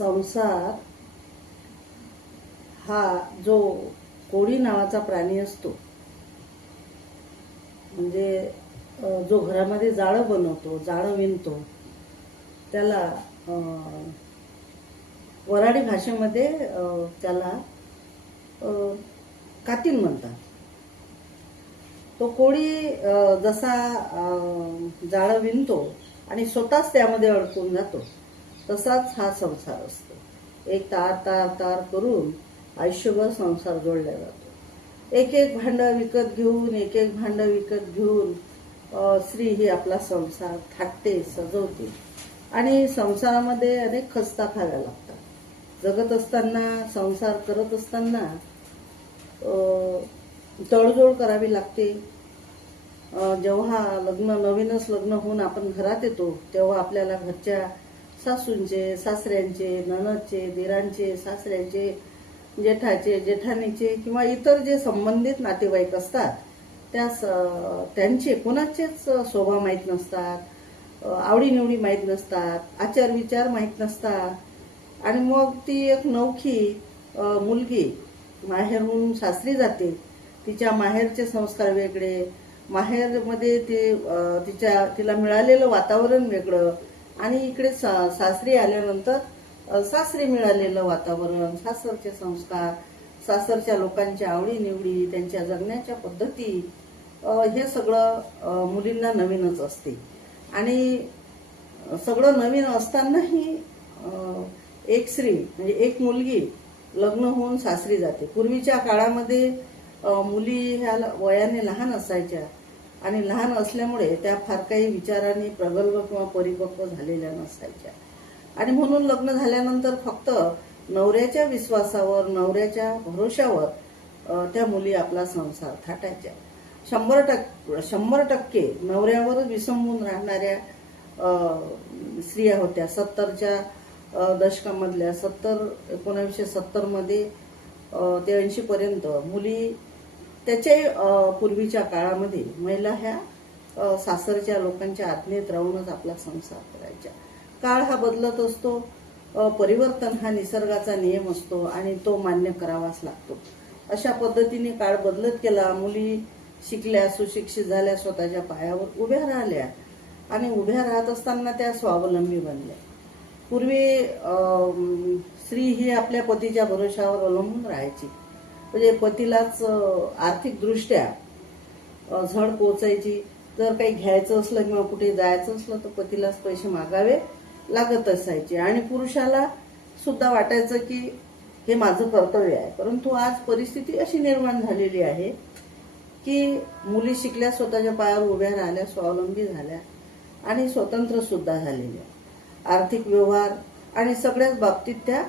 संसार हा जो कोळी नावाचा प्राणी असतो, म्हणजे जो घरामध्ये जाळं बनवतो, जाळं विणतो, त्याला वऱ्हाडी भाषेमध्ये त्याला कातीन म्हणतात. तो कोळी जसा जाळं विणतो आणि स्वतःच त्यामध्ये अडकून जातो, तसाच हा संसार असतो. एक तार तार तार करून आयुष्यभर संसार जोडला जातो. एक एक भांडं विकत घेऊन, एक एक भांडं विकत घेऊन स्त्री ही आपला संसार थाटते, सजवते आणि संसारामध्ये अनेक खस्ता खाव्या लागतात. जगत असताना, संसार करत असताना तडजोड करावी लागते. जेव्हा नवीनच लग्न होऊन आपण घरात येतो, तेव्हा आपल्याला घरच्या सासूंचे, सासऱ्यांचे, नणदचे, दिरांचे, सासऱ्यांचे, जेठाचे, जेठानीचे किंवा इतर जे संबंधित नातेवाईक असतात त्यांचे कोणाचेच स्वभाव माहीत नसतात, आवडीनिवडी माहीत नसतात, आचार विचार माहीत नसतात. आणि मग ती एक नवखी मुलगी माहेरहून सासरी जाते. तिच्या माहेरचे संस्कार वेगळे, माहेरमध्ये तिला मिळालेलं वातावरण वेगळं आणि इकडे सासरी आल्यानंतर सासरी मिळालेलं वातावरण, सासरचे संस्कार, सासरच्या लोकांच्या आवडीनिवडी, त्यांच्या जगण्याच्या पद्धती, हे सगळं मुलींना नवीनच असते. आणि सगळं नवीन असतानाही एक स्त्री म्हणजे एक मुलगी लग्न होऊन सासरी जाते. पूर्वीच्या काळामध्ये मुली ह्या वयाने लहान असायच्या आणि लहान असल्यामुळे त्या फार काही विचारांनी प्रगल्भ किंवा परिपक्व झालेल्या नसायच्या. आणि म्हणून लग्न झाल्यानंतर फक्त नवऱ्याच्या विश्वासावर, नवऱ्याच्या भरोशावर त्या मुली आपला संसार थाटायच्या. 100% नवऱ्यावर विसंबून राहणाऱ्या स्त्रिया होत्या. 70च्या दशकामधल्या 1970 मध्ये ते 80 पर्यंत मुली, त्याच्या पूर्वीच्या काळामध्ये महिला ह्या सासरच्या लोकांच्या आज्ञेत राहूनच आपला संसार करायच्या. काळ हा बदलत असतो, परिवर्तन हा निसर्गाचा नियम असतो आणि तो मान्य करावाच लागतो. अशा पद्धतीने काळ बदलत गेला. मुली शिकल्या, सुशिक्षित झाल्या, स्वतःच्या पायावर उभ्या राहिल्या आणि उभ्या राहत असताना त्या स्वावलंबी बनल्या. पूर्वी स्त्री ही आपल्या पतीच्या भरोशावर अवलंबून राहायची. म्हणजे पतीलाच आर्थिकदृष्ट्या झड पोचायची. जर काही घ्यायचं असलं किंवा कुठे जायचं असलं तर पतीलाच पैसे मागावे लागत असायचे आणि पुरुषाला सुद्धा वाटायचं की हे माझं कर्तव्य आहे. परंतु आज परिस्थिती अशी निर्माण झालेली आहे की मुली शिकल्या, स्वतःच्या पायावर उभ्या राहिल्या, स्वावलंबी झाल्या आणि स्वतंत्र सुद्धा झालेल्या. आर्थिक व्यवहार आणि सगळ्याच बाबतीत त्या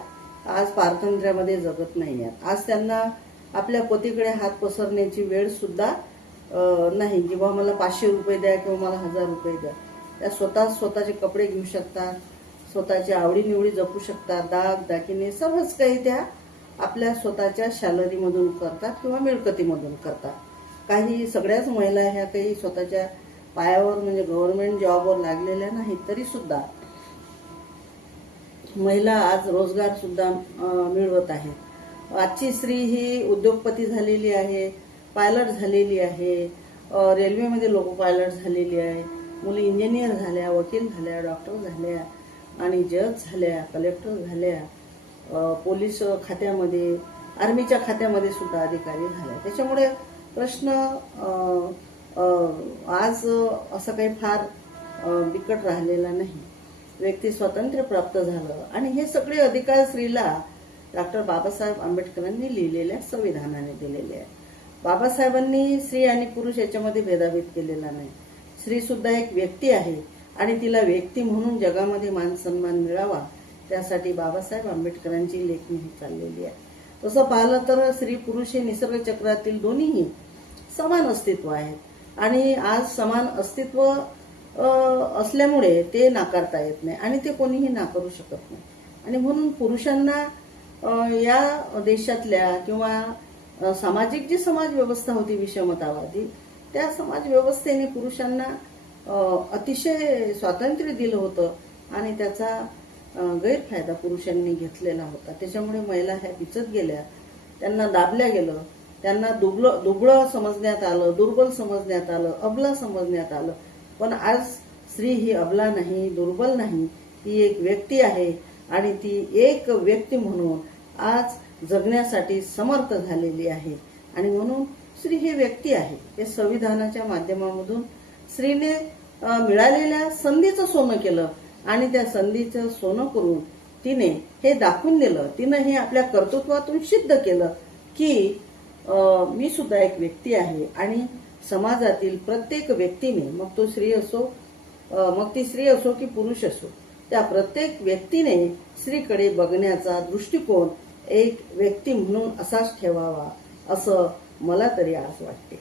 आज पारतंत्र्यामध्ये जगत नाही आहेत. आज त्यांना आपल्या पतीकडे हात पसरण्याची वेळ सुद्धा नाही की बाबा मला 500 रुपये द्या किंवा मला 1000 रुपये द्या. त्या स्वतःचे कपडे घेऊ शकतात, स्वतःच्या आवडीनिवडी जपू शकतात, दाग दागिने सर्वच काही त्या आपल्या स्वतःच्या सॅलरीमधून करतात किंवा मिळकतीमधून करतात. सगळ्याच महिला ह्या काही स्वतःच्या पायावर म्हणजे गव्हर्नमेंट जॉबवर लागलेल्या नाहीत, तरी सुद्धा महिला आज रोजगार सुद्धा मिळवत आहेत. आजची स्त्री ही उद्योगपती झालेली आहे, पायलट झालेली आहे, रेल्वेमध्ये लोको पायलट झालेली आहे, मुली इंजिनियर झाल्या, वकील झाल्या, डॉक्टर झाल्या आणि जज झाल्या, कलेक्टर झाल्या, पोलीस खात्यामध्ये, आर्मीच्या खात्यामध्ये सुद्धा अधिकारी झाल्या. त्याच्यामुळे प्रश्न आज असं काही फार बिकट राहिलेला नाही. व्यक्ती स्वातंत्र्य प्राप्त झालं आणि हे सगळे अधिकार स्त्रीला डॉक्टर बाबासाहेब आंबेडकरांनी लिहिलेल्या संविधानाने दिलेले आहे. बाबासाहेबांनी स्त्री आणि पुरुष याच्यामध्ये भेदाभेद केलेला नाही. स्त्री सुद्धा एक व्यक्ती आहे आणि तिला व्यक्ती म्हणून जगामध्ये मान सन्मान मिळावा, त्यासाठी बाबासाहेब आंबेडकरांची लेखणी चाललेली आहे. तसं पाहिलं तर स्त्री पुरुष हे निसर्ग चक्रातील दोन्हीही समान अस्तित्व आहेत आणि आज समान अस्तित्व असल्यामुळे ते नाकारता येत नाही आणि ते कोणीही नाकारू शकत नाही. आणि म्हणून पुरुषांना या देशातल्या किंवा सामाजिक जी समाज व्यवस्था होती विषमतावादी, त्या समाज व्यवस्थेने पुरुषांना अतिशय स्वातंत्र्य दिलं होतं आणि त्याचा गैरफायदा पुरुषांनी घेतलेला होता. त्याच्यामुळे महिला ह्या पिचत गेल्या, त्यांना दाबल्या गेलं, त्यांना दुबळं समजण्यात आलं, दुर्बल समजण्यात आलं, अबला समजण्यात आलं. पण आज स्त्री ही अबला नाही, दुर्बल नाही, ती एक व्यक्ती आहे आणि ती एक व्यक्ती म्हणून आज जगण्यासाठी समर्थ झालेली आहे. आणि म्हणून स्त्री ही व्यक्ती आहे. हे संविधानाच्या माध्यमामधून स्त्रीने मिळालेल्या संधीचं सोनं केलं आणि त्या संधीचं सोनं करून तिने हे दाखवून दिलं, तिनं हे आपल्या कर्तृत्वातून सिद्ध केलं की मी सुद्धा एक व्यक्ती आहे. आणि समाजातील प्रत्येक व्यक्तीने, मग ती स्त्री असो की पुरुष असो, त्या प्रत्येक व्यक्तीने स्त्रीकडे बघण्याचा दृष्टिकोन एक व्यक्ती म्हणून असाच ठेवावा, असं मला तरी आज वाटते.